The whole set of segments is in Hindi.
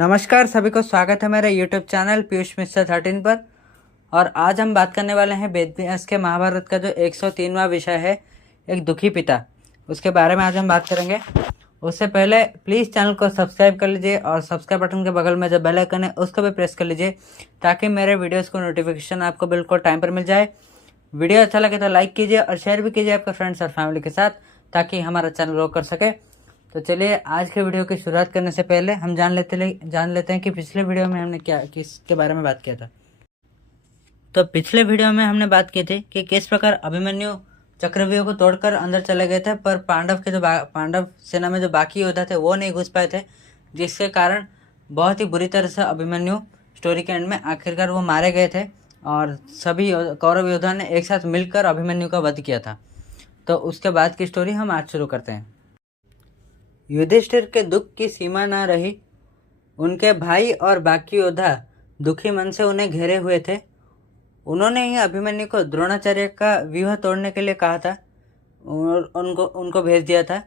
नमस्कार सभी को स्वागत है मेरे यूट्यूब चैनल पीयूष मिश्रा 13 पर। और आज हम बात करने वाले हैं वेद व्यास के महाभारत का जो 103वां विषय है, एक दुखी पिता, उसके बारे में आज हम बात करेंगे। उससे पहले प्लीज़ चैनल को सब्सक्राइब कर लीजिए और सब्सक्राइब बटन के बगल में जो बेल आइकन है उसको भी प्रेस कर लीजिए ताकि मेरे वीडियोस को नोटिफिकेशन आपको बिल्कुल टाइम पर मिल जाए। वीडियो अच्छा लगे तो लाइक कीजिए और शेयर भी कीजिए आपके फ्रेंड्स और फैमिली के साथ ताकि हमारा चैनल ग्रो कर सके। तो चलिए आज के वीडियो की शुरुआत करने से पहले हम जान लेते हैं कि पिछले वीडियो में हमने किसके बारे में बात किया था। तो पिछले वीडियो में हमने बात की थी कि किस प्रकार अभिमन्यु चक्रव्यूह को तोड़कर अंदर चले गए थे, पर पांडव सेना में जो बाकी योद्धा थे वो नहीं घुस पाए थे, जिसके कारण बहुत ही बुरी तरह से अभिमन्यु स्टोरी के एंड में आखिरकार वो मारे गए थे और सभी कौरव योद्धा ने एक साथ मिलकर अभिमन्यु का वध किया था। तो उसके बाद की स्टोरी हम आज शुरू करते हैं। युधिष्ठिर के दुख की सीमा न रही। उनके भाई और बाकी योद्धा दुखी मन से उन्हें घेरे हुए थे। उन्होंने ही अभिमन्यु को द्रोणाचार्य का व्यूह तोड़ने के लिए कहा था और उनको भेज दिया था।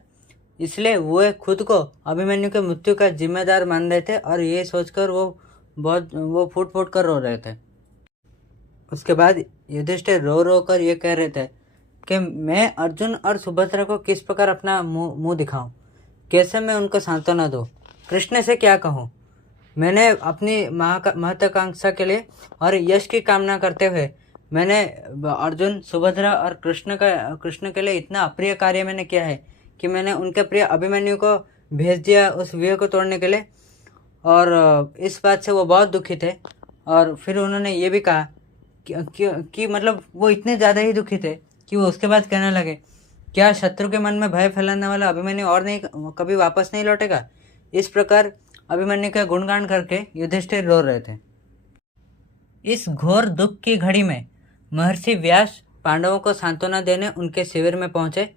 इसलिए वो खुद को अभिमन्यु के मृत्यु का जिम्मेदार मान रहे थे और ये सोचकर वो फूट फूट कर रो रहे थे। उसके बाद युधिष्ठिर रो रो कर ये कह रहे थे कि मैं अर्जुन और सुभद्रा को किस प्रकार अपना मुंह दिखाऊं, कैसे मैं उनको सांत्वना दूं, कृष्ण से क्या कहूं। मैंने अपनी महत्वाकांक्षा के लिए और यश की कामना करते हुए मैंने अर्जुन, सुभद्रा और कृष्ण के लिए इतना अप्रिय कार्य मैंने किया है कि मैंने उनके प्रिय अभिमन्यु को भेज दिया उस व्यूह को तोड़ने के लिए। और इस बात से वो बहुत दुखी थे। और फिर उन्होंने ये भी कहा कि मतलब वो इतने ज़्यादा ही दुखी थे कि वो उसके बाद कहने लगे, क्या शत्रु के मन में भय फैलाने वाला अभिमन्यु और नहीं कभी वापस नहीं लौटेगा। इस प्रकार अभिमन्यु का गुणगान करके युधिष्ठिर रो रहे थे। इस घोर दुख की घड़ी में महर्षि व्यास पांडवों को सांत्वना देने उनके शिविर में पहुंचे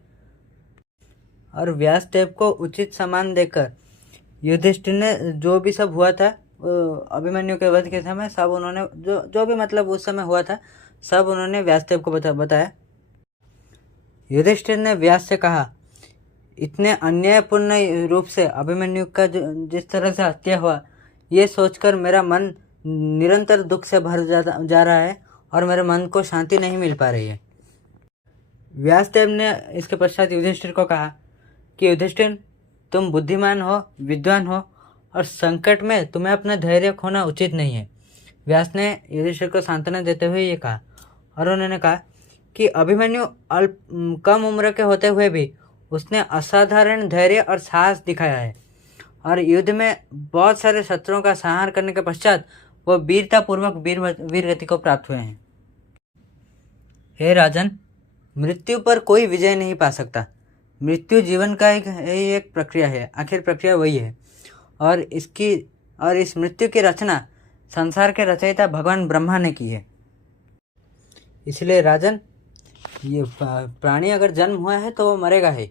और व्यासदेव को उचित सम्मान देकर युधिष्ठिर ने जो भी सब हुआ था अभिमन्यु के वध के समय सब उन्होंने जो भी मतलब उस समय हुआ था सब उन्होंने व्यासदेव को बताया। युधिष्ठिर ने व्यास से कहा, इतने अन्यायपूर्ण रूप से अभिमन्यु का जिस तरह से हत्या हुआ, ये सोचकर मेरा मन निरंतर दुख से भर जा रहा है और मेरे मन को शांति नहीं मिल पा रही है। व्यासदेव ने इसके पश्चात युधिष्ठिर को कहा कि युधिष्ठिर, तुम बुद्धिमान हो, विद्वान हो और संकट में तुम्हें अपना धैर्य खोना उचित नहीं है। व्यास ने युधिष्ठिर को सांत्वना देते हुए ये कहा और उन्होंने कहा कि अभिमन्यु कम उम्र के होते हुए भी उसने असाधारण धैर्य और साहस दिखाया है और युद्ध में बहुत सारे शत्रुओं का संहार करने के पश्चात वो वीरतापूर्वक वीर गति को प्राप्त हुए हैं। हे राजन, मृत्यु पर कोई विजय नहीं पा सकता। मृत्यु जीवन का एक प्रक्रिया है, आखिर प्रक्रिया वही है और इस मृत्यु की रचना संसार के रचयिता भगवान ब्रह्मा ने की है। इसलिए राजन, ये प्राणी अगर जन्म हुआ है तो वो मरेगा ही।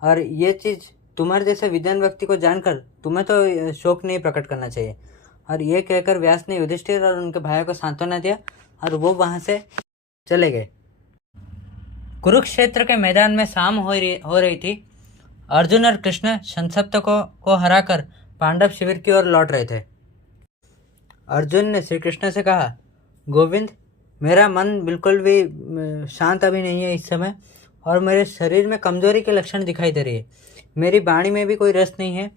और ये चीज़ तुम्हारे जैसे विद्वान व्यक्ति को जानकर तुम्हें तो शोक नहीं प्रकट करना चाहिए। और ये कहकर व्यास ने युधिष्ठिर और उनके भाइयों को सांत्वना दिया और वो वहाँ से चले गए। कुरुक्षेत्र के मैदान में शाम हो रही थी। अर्जुन और कृष्ण संसप्त को हराकर पांडव शिविर की ओर लौट रहे थे। अर्जुन ने श्री कृष्ण से कहा, गोविंद, मेरा मन बिल्कुल भी शांत अभी नहीं है इस समय और मेरे शरीर में कमजोरी के लक्षण दिखाई दे रही है। मेरी वाणी में भी कोई रस नहीं है।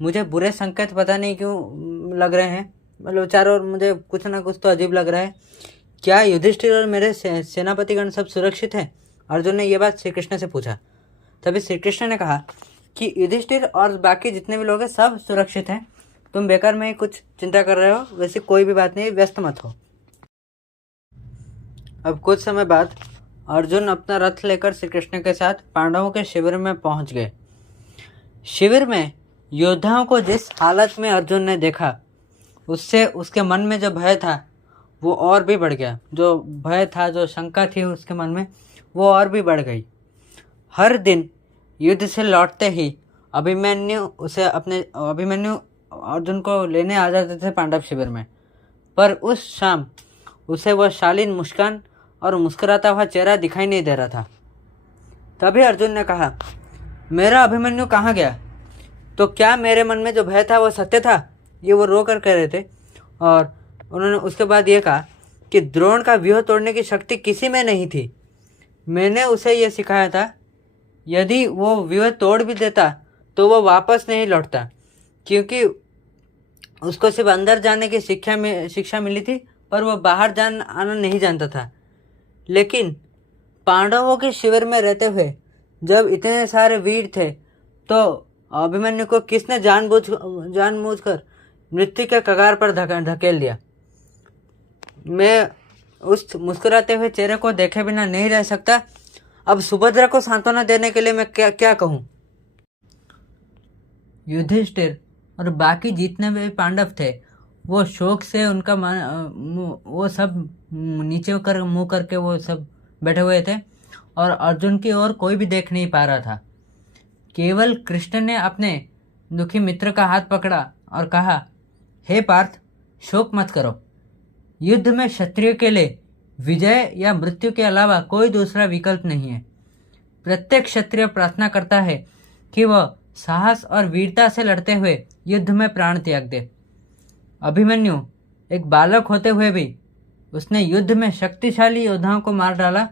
मुझे बुरे संकेत पता नहीं क्यों लग रहे हैं, मतलब चारों ओर मुझे कुछ ना कुछ तो अजीब लग रहा है। क्या युधिष्ठिर और मेरे सेनापतिगण सब सुरक्षित हैं? अर्जुन ने यह बात श्री कृष्ण से पूछा। तभी श्री कृष्ण ने कहा कि युधिष्ठिर और बाकी जितने भी लोग हैं सब सुरक्षित हैं। तुम बेकार में ही कुछ चिंता कर रहे हो, वैसे कोई भी बात नहीं, व्यस्त मत हो। अब कुछ समय बाद अर्जुन अपना रथ लेकर श्री कृष्ण के साथ पांडवों के शिविर में पहुंच गए। शिविर में योद्धाओं को जिस हालत में अर्जुन ने देखा उससे उसके मन में जो भय था वो और भी बढ़ गया। जो भय था, जो शंका थी उसके मन में, वो और भी बढ़ गई। हर दिन युद्ध से लौटते ही अभिमन्यु अर्जुन को लेने आ जाते थे पांडव शिविर में, पर उस शाम उसे वह शालीन मुस्कान और मुस्कुराता हुआ चेहरा दिखाई नहीं दे रहा था। तभी अर्जुन ने कहा, मेरा अभिमन्यु कहाँ गया? तो क्या मेरे मन में जो भय था वो सत्य था ये वो रो कर कह रहे थे। और उन्होंने उसके बाद ये कहा कि द्रोण का व्यूह तोड़ने की शक्ति किसी में नहीं थी। मैंने उसे ये सिखाया था, यदि वो व्यूह तोड़ भी देता तो वो वापस नहीं लौटता, क्योंकि उसको सिर्फ अंदर जाने की शिक्षा मिली थी, पर वो बाहर आना नहीं जानता था। लेकिन पांडवों के शिविर में रहते हुए जब इतने सारे वीर थे, तो अभिमन्यु को किसने जानबूझकर मृत्यु के कगार पर धकेल दिया। मैं उस मुस्कुराते हुए चेहरे को देखे बिना नहीं रह सकता। अब सुभद्रा को सांत्वना देने के लिए मैं क्या कहूँ। युधिष्ठिर और बाकी जितने भी पांडव थे वो शोक से उनका वो सब नीचे कर मुंह करके वो सब बैठे हुए थे, और अर्जुन की ओर कोई भी देख नहीं पा रहा था। केवल कृष्ण ने अपने दुखी मित्र का हाथ पकड़ा और कहा, हे पार्थ, शोक मत करो। युद्ध में क्षत्रिय के लिए विजय या मृत्यु के अलावा कोई दूसरा विकल्प नहीं है। प्रत्येक क्षत्रिय प्रार्थना करता है कि वह साहस और वीरता से लड़ते हुए युद्ध में प्राण त्याग दे। अभिमन्यु एक बालक होते हुए भी उसने युद्ध में शक्तिशाली योद्धाओं को मार डाला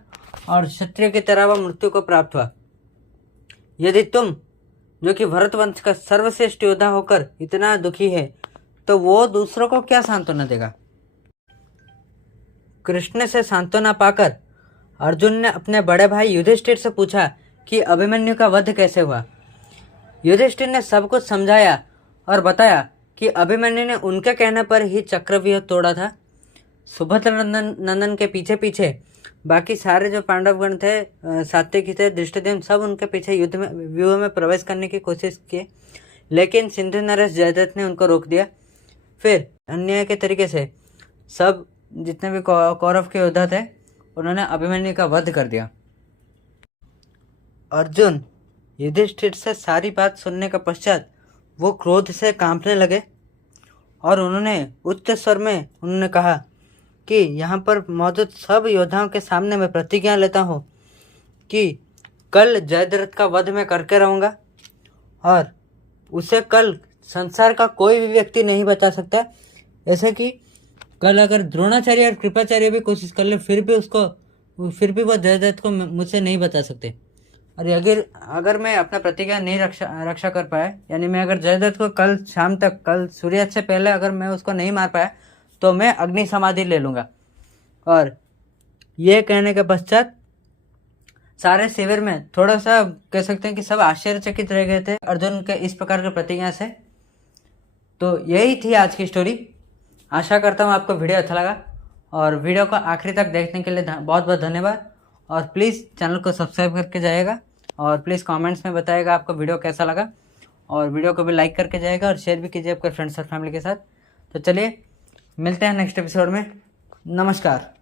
और क्षत्रिय की तरह वह मृत्यु को प्राप्त हुआ। यदि तुम, जो कि भरत वंश का सर्वश्रेष्ठ योद्धा होकर इतना दुखी है, तो वो दूसरों को क्या सांत्वना देगा। कृष्ण से सांत्वना पाकर अर्जुन ने अपने बड़े भाई युधिष्ठिर से पूछा कि अभिमन्यु का वध कैसे हुआ। युधिष्ठिर ने सब कुछ समझाया और बताया कि अभिमन्यु ने उनके कहने पर ही चक्रव्यूह तोड़ा था। सुभद्रा नंदन के पीछे पीछे बाकी सारे जो पांडवगण थे, सात्विकी थे, धृष्टद्युम्न, सब उनके पीछे युद्ध में व्यूह में प्रवेश करने की कोशिश की, लेकिन सिंधु नरेश जयद्रथ ने उनको रोक दिया। फिर अन्याय के तरीके से सब जितने भी कौरव के योद्धा थे उन्होंने अभिमन्यु का वध कर दिया। अर्जुन युधिष्ठिर से सारी बात सुनने के पश्चात वो क्रोध से कांपने लगे और उन्होंने उच्च स्वर में उन्होंने कहा कि यहाँ पर मौजूद सब योद्धाओं के सामने मैं प्रतिज्ञा लेता हूँ कि कल जयद्रथ का वध मैं करके रहूँगा और उसे कल संसार का कोई भी व्यक्ति नहीं बचा सकता। ऐसे कि कल अगर द्रोणाचार्य और कृपाचार्य भी कोशिश कर ले, फिर भी वो जयद्रथ को मुझसे नहीं बचा सकते। और अगर मैं अपना प्रतिज्ञा नहीं रक्षा कर पाया, यानी मैं अगर जयद्रथ को कल शाम तक, कल सूर्यास्त से पहले अगर मैं उसको नहीं मार पाया, तो मैं अग्नि समाधि ले लूँगा। और ये कहने के पश्चात सारे शिविर में थोड़ा सा कह सकते हैं कि सब आश्चर्यचकित रह गए थे अर्जुन के इस प्रकार के प्रतिज्ञा से। तो यही थी आज की स्टोरी। आशा करता हूँ आपको वीडियो अच्छा लगा, और वीडियो को आखिरी तक देखने के लिए बहुत बहुत धन्यवाद। और प्लीज़ चैनल को सब्सक्राइब करके जाइएगा, और प्लीज़ कमेंट्स में बताइएगा आपको वीडियो कैसा लगा, और वीडियो को भी लाइक करके जाइएगा और शेयर भी कीजिए आपके फ्रेंड्स और फैमिली के साथ। तो चलिए मिलते हैं नेक्स्ट एपिसोड में। नमस्कार।